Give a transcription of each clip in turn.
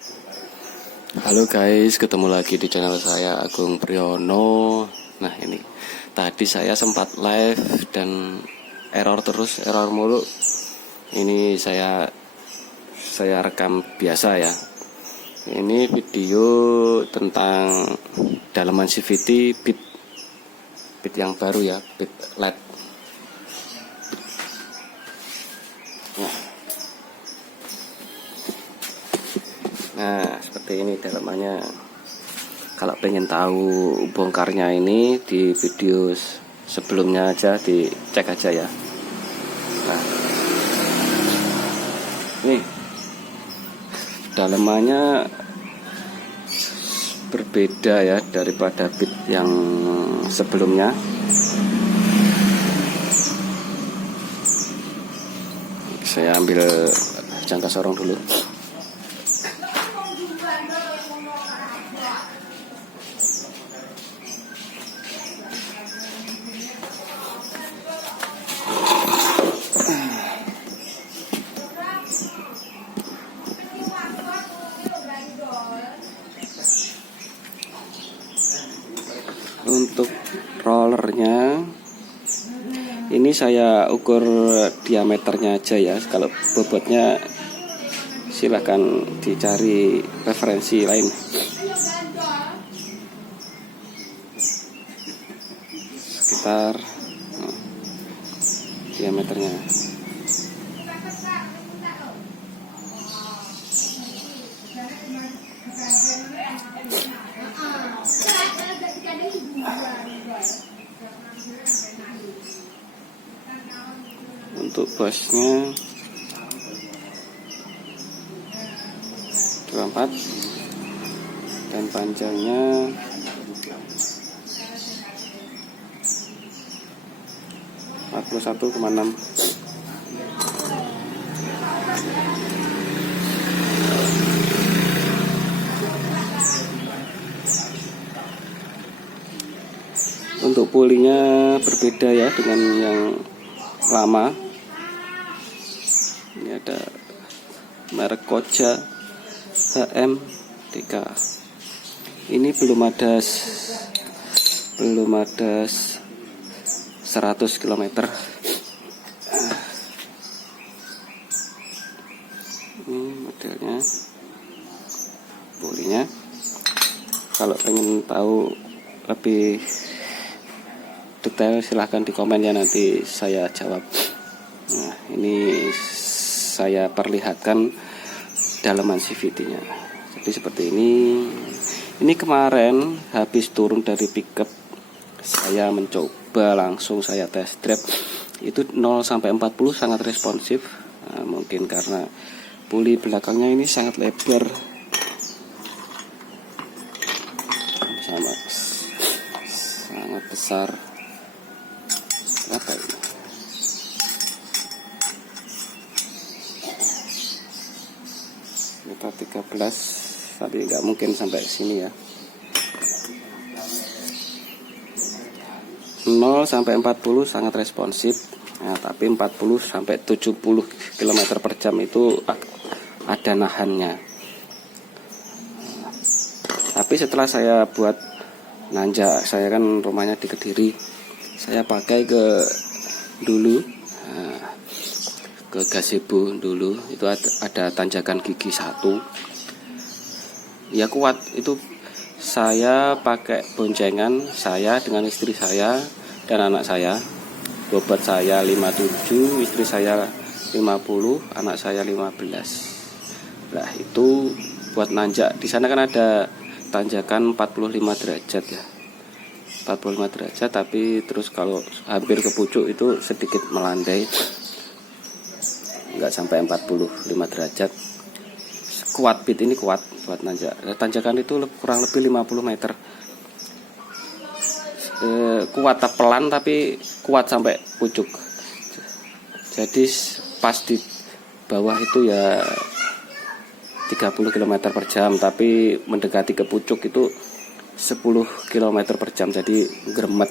Halo guys, ketemu lagi di channel saya Agung Priyono. Nah ini, tadi saya sempat live dan error mulu. Ini saya rekam biasa ya. Ini video tentang dalaman CVT bit yang baru ya, bit LED. Nah, seperti ini dalamannya. Kalau pengen tahu bongkarnya ini di video sebelumnya aja, dicek aja ya. Nah, ini dalamannya berbeda ya daripada bit yang sebelumnya. Saya ambil jangka sorong dulu. Untuk rollernya ini saya ukur diameternya aja ya. Kalau bobotnya silahkan dicari referensi lain. Sekitar diameternya. Untuk bosnya 24 dan panjangnya 41,6. Untuk pulinya berbeda ya dengan yang lama. Ini ada merek Koja HM3. Ini belum ada 100 km. Ini modelnya, pulinya. Kalau pengen tahu lebih detail silahkan di komen ya, nanti saya jawab. Nah, ini saya perlihatkan dalaman CVT-nya. Jadi seperti ini. Ini kemarin habis turun dari pickup, saya mencoba langsung saya test drive. Itu 0 sampai 40 sangat responsif. Nah, mungkin karena puli belakangnya ini sangat lebar. Sangat besar. Apa ini? Kita 13, tapi nggak mungkin sampai sini ya. 0 sampai 40 sangat responsif. Nah, tapi 40 sampai 70 km per jam itu ada nahannya. Tapi setelah saya buat nanjak, saya kan rumahnya di Kediri, saya pakai ke gazebo dulu. Itu ada tanjakan gigi 1 ya, kuat. Itu saya pakai boncengan, saya dengan istri saya dan anak saya. Bobot saya 57, istri saya 50, anak saya 15. Nah, itu buat nanjak. Di sana kan ada tanjakan 45 derajat ya. 45 derajat, tapi terus kalau hampir ke pucuk itu sedikit melandai, nggak sampai 45 derajat. Kuat, bit ini kuat buat nanjak. Tanjakan itu kurang lebih 50 meter. Kuat pelan tapi kuat sampai pucuk. Jadi pas di bawah itu ya 30 km per jam, tapi mendekati ke pucuk itu 10 km per jam. Jadi gremet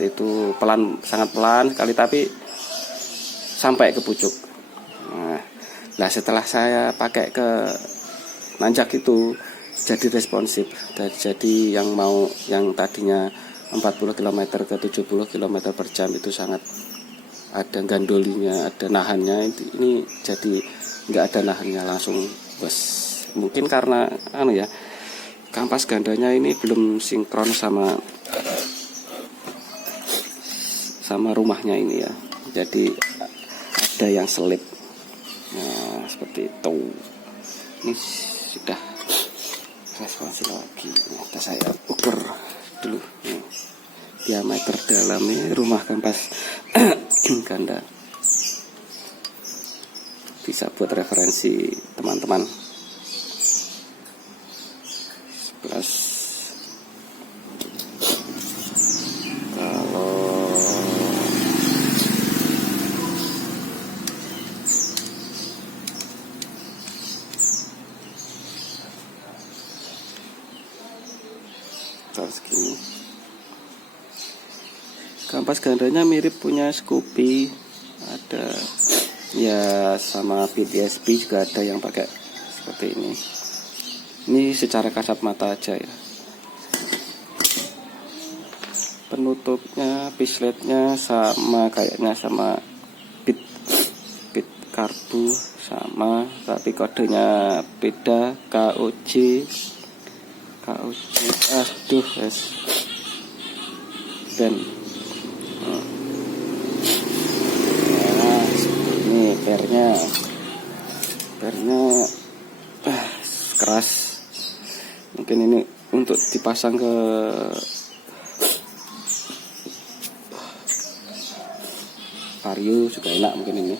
itu pelan, sangat pelan sekali, tapi sampai ke pucuk. Nah, setelah saya pakai ke nanjak itu jadi responsif. Jadi yang tadinya 40 km ke 70 km per jam itu sangat ada gandolinya, ada nahannya. Ini jadi nggak ada nahannya, langsung bos. Mungkin karena kampas gandanya ini belum sinkron sama rumahnya ini ya. Jadi ada yang selip. Nah, seperti itu. Ini sudah responsi lagi. Nah, saya ukur dulu. Diameter dalamnya rumah kampas ganda. Bisa buat referensi teman-teman. 11. Kalau segini. Kampas gandanya mirip punya Scoopy, ada ya, sama PDSP juga ada yang pakai seperti ini. Ini secara kasat mata aja ya. Penutupnya, pisletnya sama kayaknya sama bit karbu sama, tapi kodenya beda. KOJ aduh guys, dan ini pernya keras. Mungkin ini untuk dipasang ke Vario juga enak mungkin ini.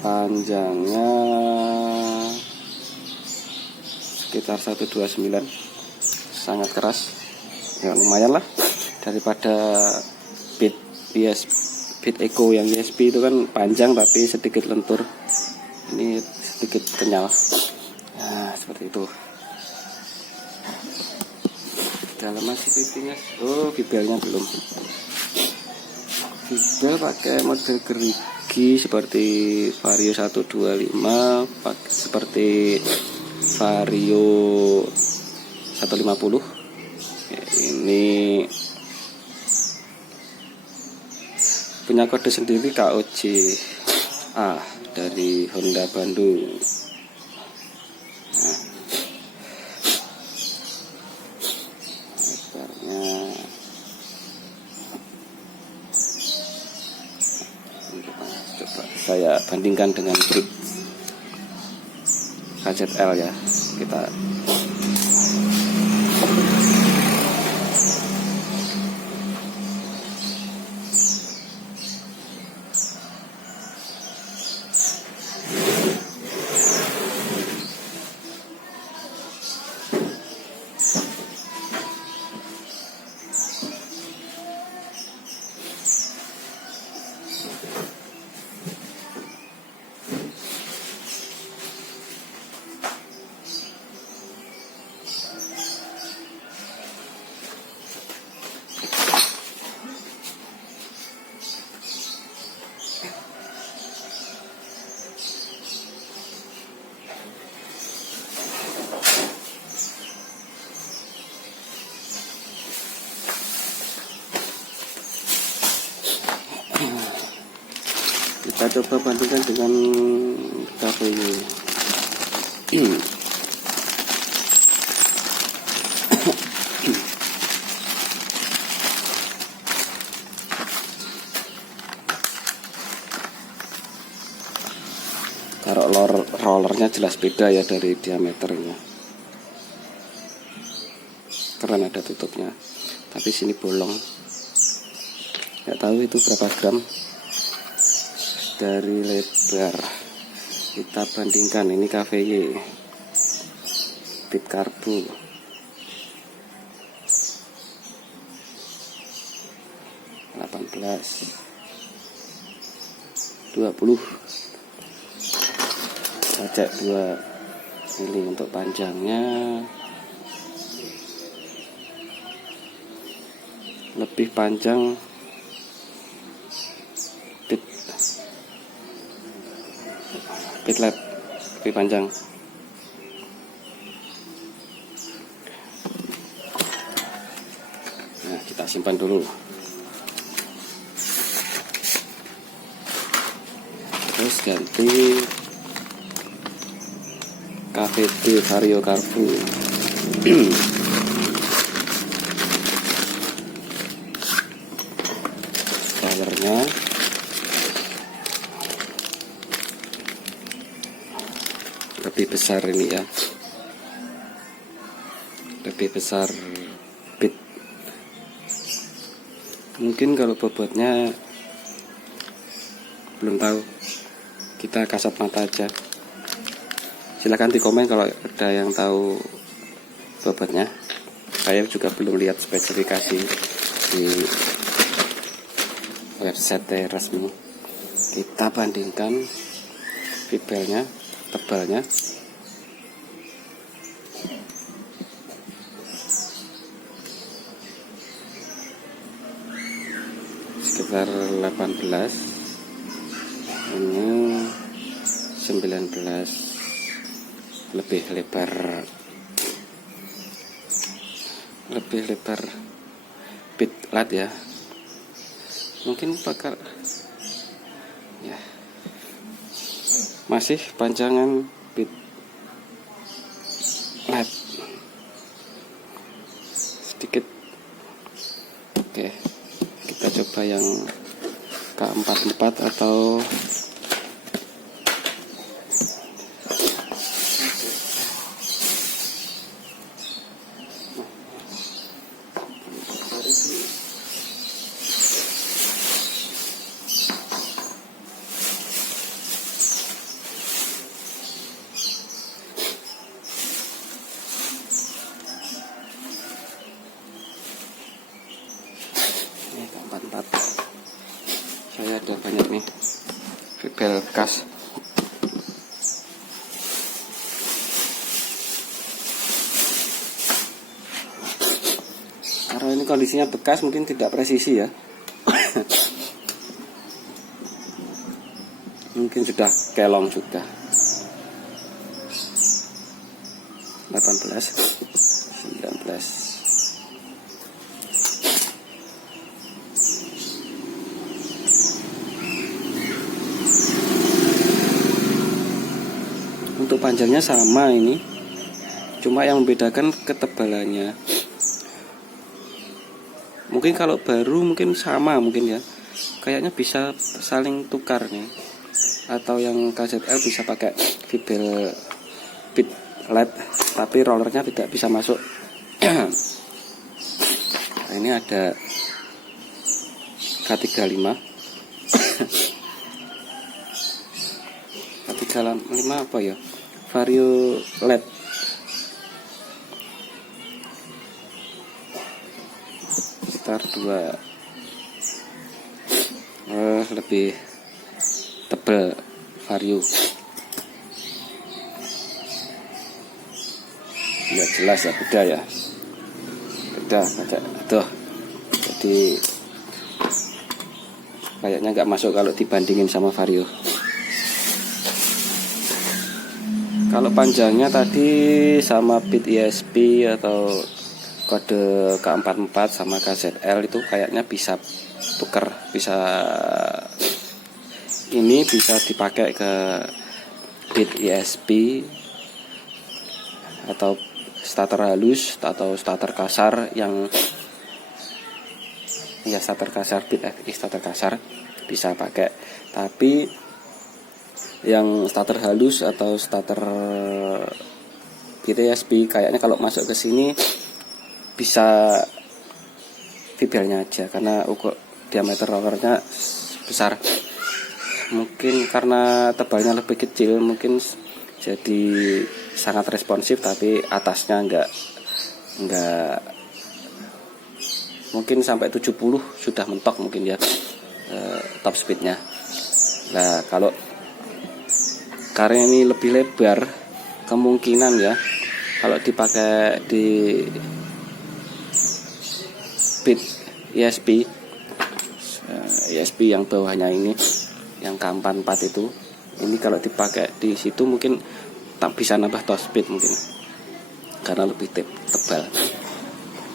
Panjangnya sekitar 129, sangat keras ya, lumayan lah daripada Beat Echo yang ESP itu kan panjang tapi sedikit lentur, ini sedikit kenyal. Nah, seperti itu. Dalam masih pipinya, bibelnya belum. Bibel pakai model gerigi seperti Vario 125, seperti Vario 150. Ini punya kode sendiri KOJ dari Honda Bandung. Nah, lebarnya coba saya bandingkan dengan Bridge KZL ya. Kita coba bandingkan dengan cafe ini. Kalau rollernya jelas beda ya dari diameternya. Keren, ada tutupnya. Tapi sini bolong. Nggak tahu itu berapa gram. Dari lebar kita bandingkan, ini KVY Beat karbu 18 20 pajak 2 mili. Untuk panjangnya lebih panjang Beat pit LED lebih panjang. Nah, kita simpan dulu. Terus ganti KVD Vario Karbu. Powernya lebih besar ini ya, lebih besar bit. Mungkin kalau bobotnya belum tahu, kita kasat mata aja. Silahkan di komen kalau ada yang tahu bobotnya. Saya juga belum lihat spesifikasi di website resmi. Kita bandingkan fibelnya, tebalnya. Sekitar 18, ini 19, lebih lebar pit LED ya. Mungkin pakai ya, masih panjangan pit LED sedikit. Oke, kita coba yang K44 atau K44. Saya ada banyak nih fibel bekas. Karena ini kondisinya bekas, mungkin tidak presisi ya. Mungkin sudah kelong juga. 18, 19. Untuk panjangnya sama ini, cuma yang membedakan ketebalannya. Mungkin kalau baru mungkin sama mungkin ya. Kayaknya bisa saling tukar nih. Atau yang KZL bisa pakai fibel pit LED, tapi rollernya tidak bisa masuk. Nah, ini ada K35. K35 apa ya? Vario LED. Sekitar 2, lebih tebal Vario. Ya jelas ya, beda ya. Beda kayak aduh. Jadi kayaknya nggak masuk kalau dibandingin sama Vario. Kalau panjangnya tadi sama pit ESP atau kode K44 sama KZL itu kayaknya bisa tuker, bisa ini bisa dipakai ke pit ESP atau starter halus atau starter kasar yang ya starter kasar, pit FX starter kasar bisa pakai. Tapi yang starter halus atau starter PTSP kayaknya kalau masuk ke sini bisa fibelnya aja, karena diameter rollernya besar. Mungkin karena tebalnya lebih kecil, mungkin jadi sangat responsif, tapi atasnya enggak mungkin sampai 70 sudah mentok mungkin ya top speednya. Nah kalau karena ini lebih lebar, kemungkinan ya kalau dipakai di pit ESP yang bawahnya ini, yang K44 itu Ini kalau dipakai di situ mungkin tak bisa nambah top speed mungkin, karena lebih tebal.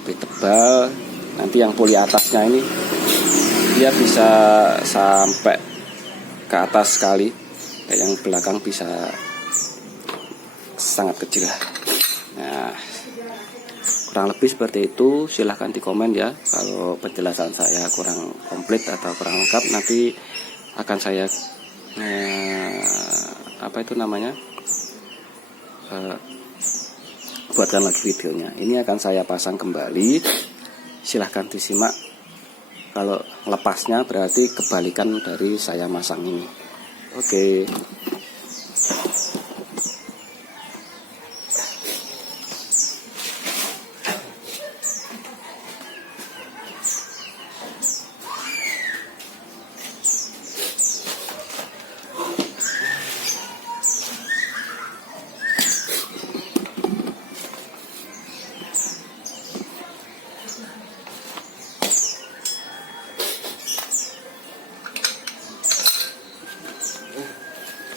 Lebih tebal. Nanti yang puli atasnya ini dia bisa sampai ke atas sekali, yang belakang bisa sangat kecil. Nah, kurang lebih seperti itu. Silahkan di komen ya kalau penjelasan saya kurang komplit atau kurang lengkap. Nanti akan saya buatkan lagi videonya. Ini akan saya pasang kembali. Silahkan disimak. Kalau lepasnya berarti kebalikan dari saya masang ini. Oke.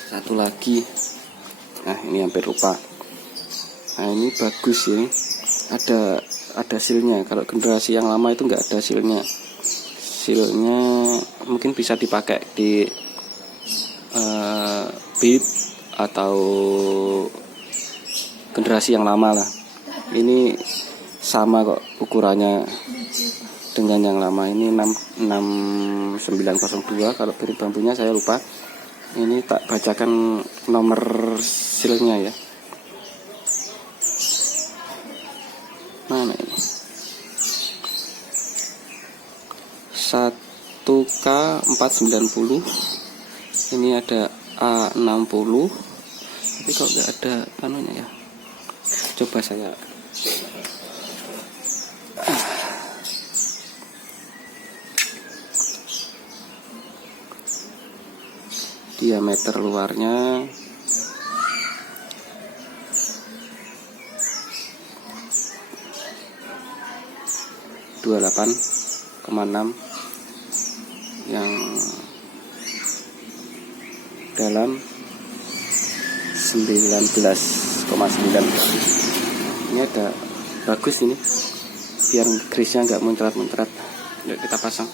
Satu lagi, nah ini hampir lupa. Nah ini bagus ini, ada silnya. Kalau generasi yang lama itu nggak ada silnya. Silnya mungkin bisa dipakai di Beat atau generasi yang lama lah. Ini sama kok ukurannya dengan yang lama. Ini 6902. Kalau piring bambunya saya lupa. Ini tak bacakan nomor silnya ya. Mana ini? 1K490. Ini ada A60. Tapi kok nggak ada anunya ya. Coba saya diameter luarnya 28,6, yang dalam 19,9. Ini ada bagus ini, biar grisnya nggak muncrat-muncrat. Yuk kita pasang.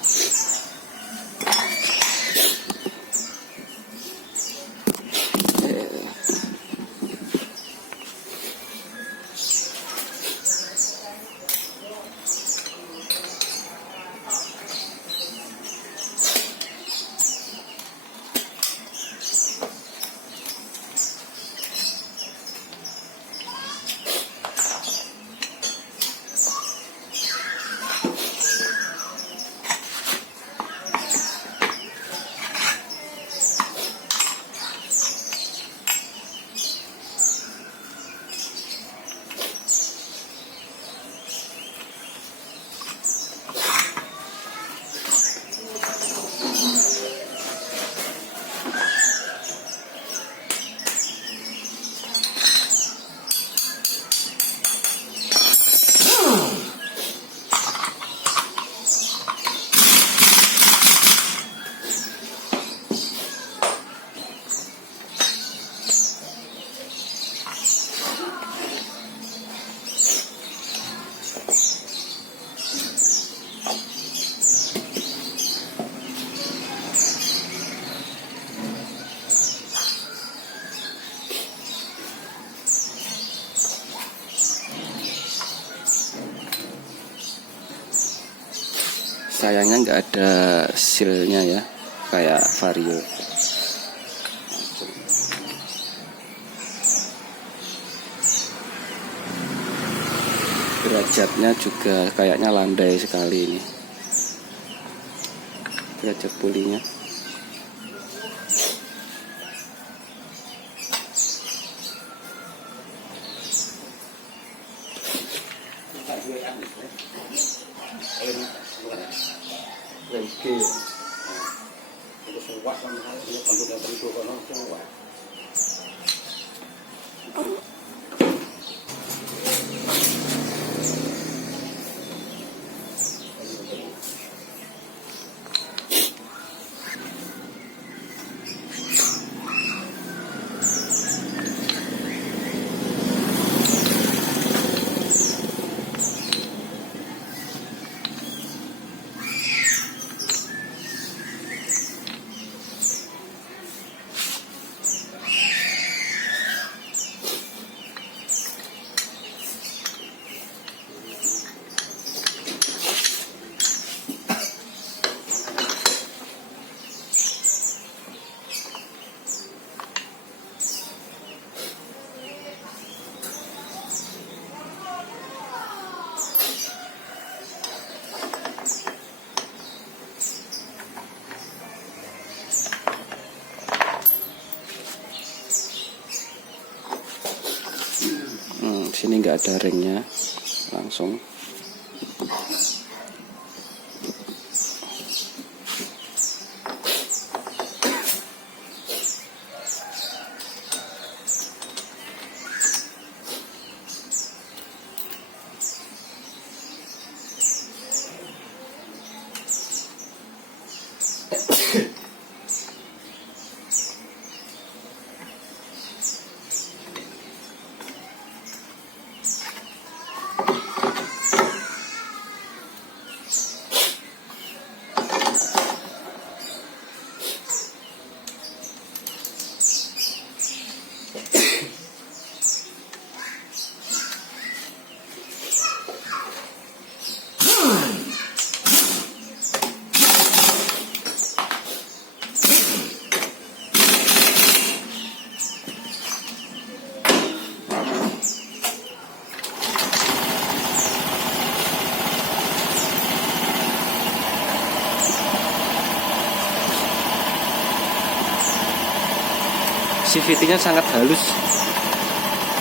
Sayangnya nggak ada sealnya ya, kayak Vario. Derajatnya juga kayaknya landai sekali ini, derajat pulinya. sini nggak ada ringnya, langsung. CVT-nya sangat halus.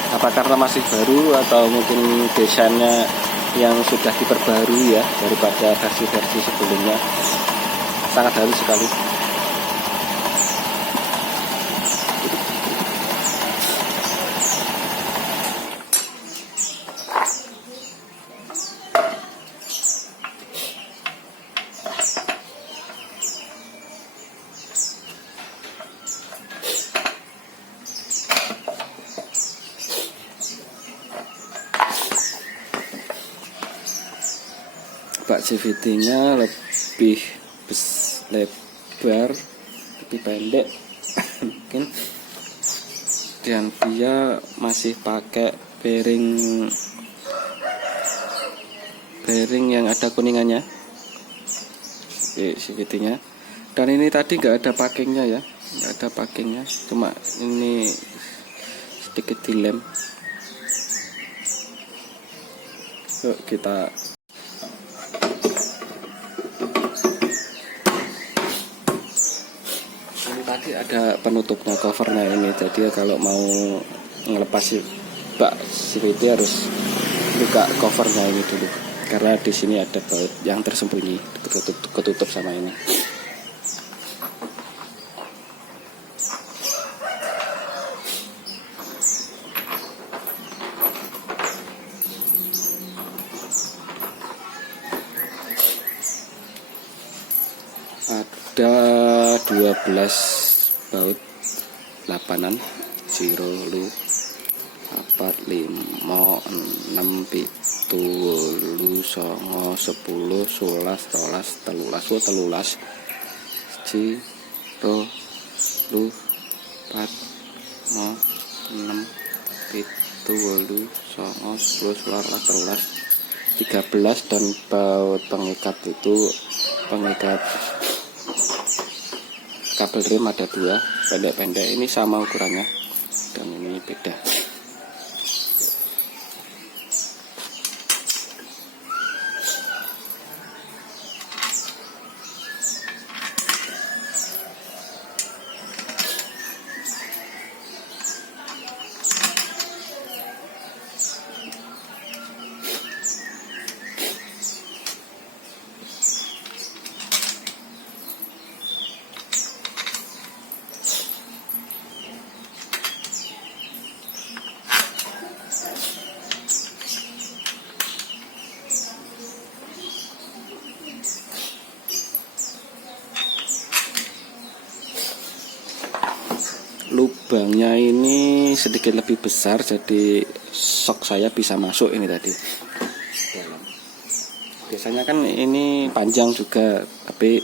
Apa karena masih baru atau mungkin desainnya yang sudah diperbarui ya daripada versi-versi sebelumnya. Sangat halus sekali. Bak CVT-nya lebih lebar, lebih pendek mungkin, dan dia masih pakai bearing yang ada kuningannya. Oke, CVT-nya. Dan ini tadi nggak ada packingnya ya, nggak ada packingnya, cuma ini sedikit dilem. Yuk kita tadi ada penutupnya, covernya ini, jadi kalau mau ngelepas bak CVT harus buka covernya ini dulu, karena di sini ada baut yang tersembunyi ketutup sama ini. Ada 12 baut 8an 0 lu 4 5 6 7 8 9 10 11 12 13 0 lu 4 5 6 7 8 9 10 11 13, dan baut pengikat itu pengikat kabel rem ada 2 pendek-pendek, ini sama ukurannya dan ini beda. Lubangnya ini sedikit lebih besar, jadi sok saya bisa masuk ini tadi dalam. Biasanya kan ini panjang juga, tapi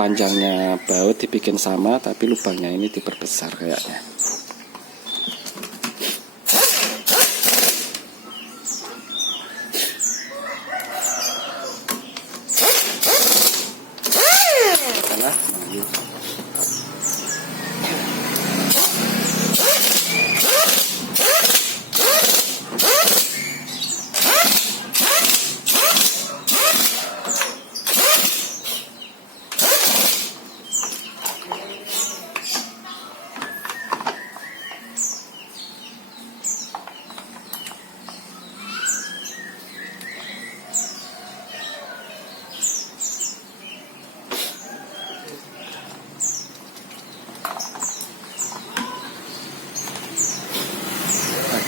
panjangnya baut dibikin sama, tapi lubangnya ini diperbesar kayaknya.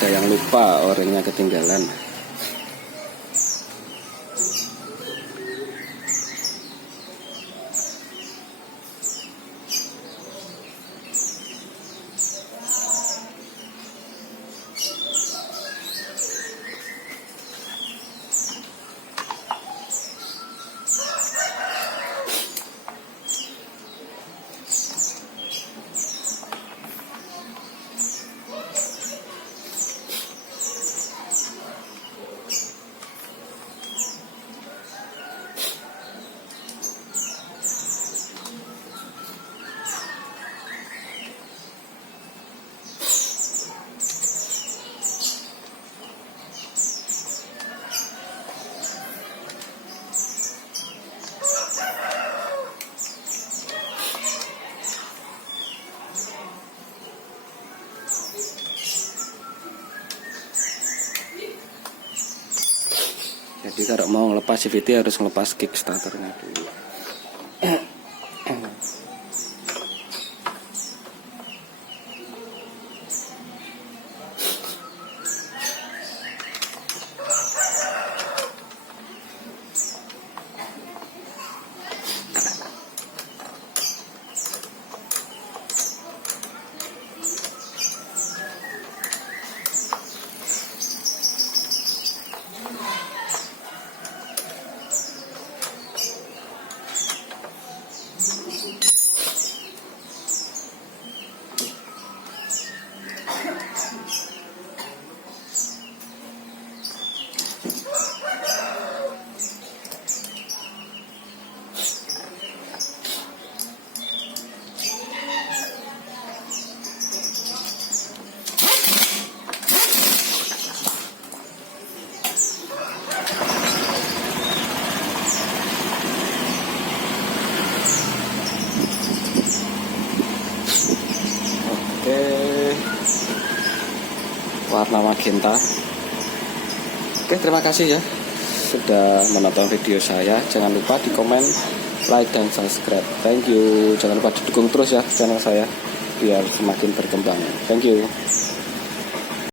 ada yang lupa orangnya ketinggalan. Jadi kalau mau ngelepas CVT harus ngelepas Kickstarternya dulu. Warna magenta. Oke, terima kasih ya sudah menonton video saya. Jangan lupa di komen, like, dan subscribe. Thank you. Jangan lupa didukung terus ya channel saya biar semakin berkembang. Thank you.